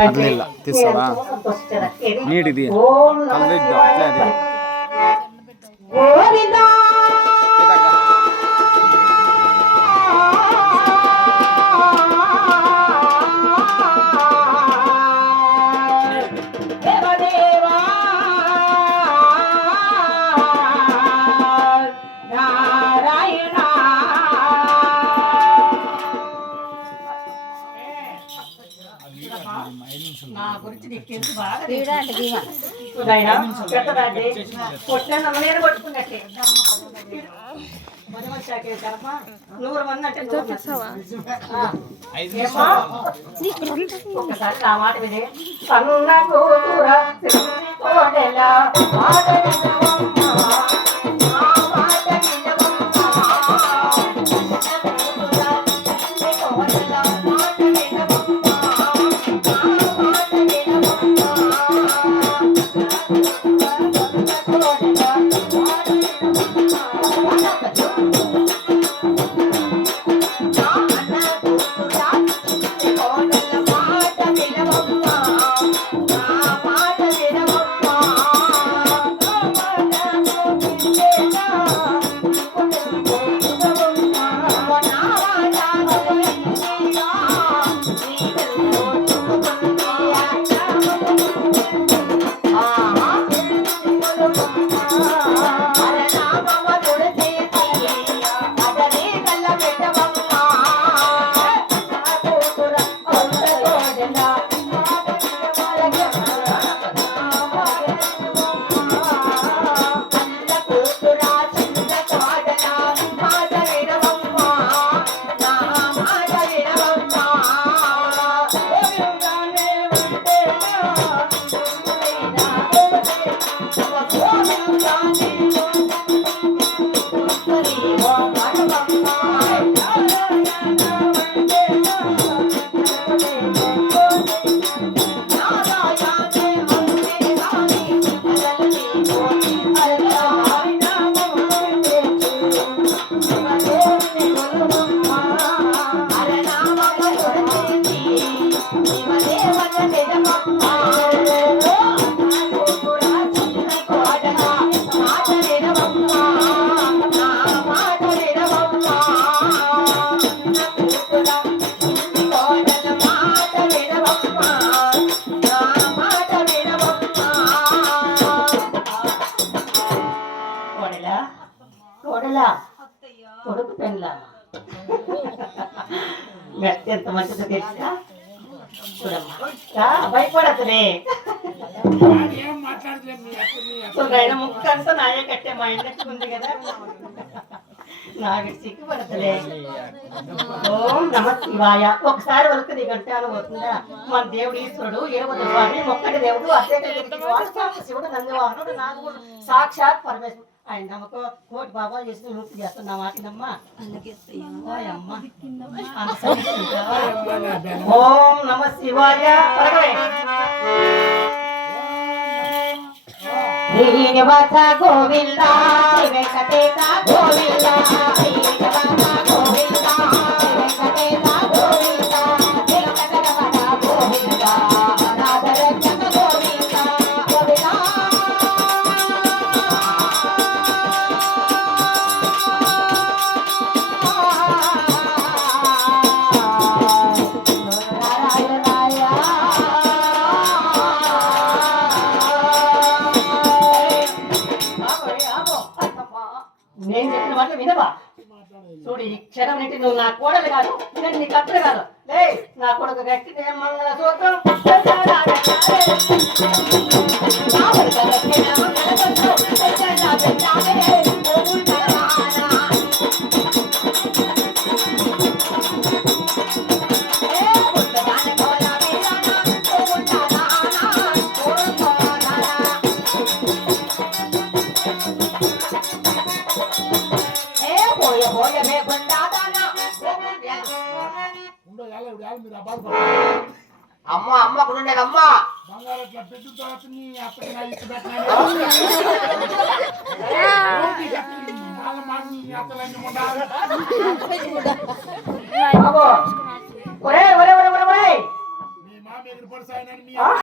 ಅದ್ಲಿಲ್ಲ ತಿಸ್ಸವ ನೀಡಿದಿ ಅಲ್ಲಿದ್ದು ಅಟ್ಲೇ ಅದೇ నా గురించి నీకు తెలుసు బాగా కొట్టాను నేను కొట్టుకున్నట్టే 100 మంది అంటే ఒకసారి నా మాట వినే సన్న కూతురా కొడుకు పెళ్ళ ఎంత మంచిదో తెలుసా భయపడతలే ముక్కంతా నాయ కట్టే మా ఇంటికి ఉంది కదా నాకు సిగ్గుపడతలే ఓం నమ శివాయ ఒకసారి వరకు నీ గంటాలు పోతుందా మన దేవుడు ఈశ్వరుడు ఏడుగురు స్వామి మొక్కటి దేవుడు శివుడు నందివాహనుడు నాగుడు సాక్షాత్ పరమేశ్వరుడు ఆయన నమ్మకో కోటి బాబాలు చేసి ముక్తి చేస్తున్నా మాటినమ్మా ఓం నమ శివాయ శ్రీనివాస గోవింద వెంకటేశ గోవింద శ్రీనివాస గోవింద వెంకటేశ గోవింద వెంకటరమణ గోవింద నాదరక్షక గోవింద గోవింద నేను చెప్పిన మాట వినవా చూడు ఈ క్షణం నుండి నువ్వు నా కోడలు కాదు నేను నీ కట్టలు కాదు లే నా కొడుకు గట్టి మంగళ సూత్రం అమ్మ అమ్మ ఉండేదమ్మా ఎగిరిపడి సాయనని మీ ఆ?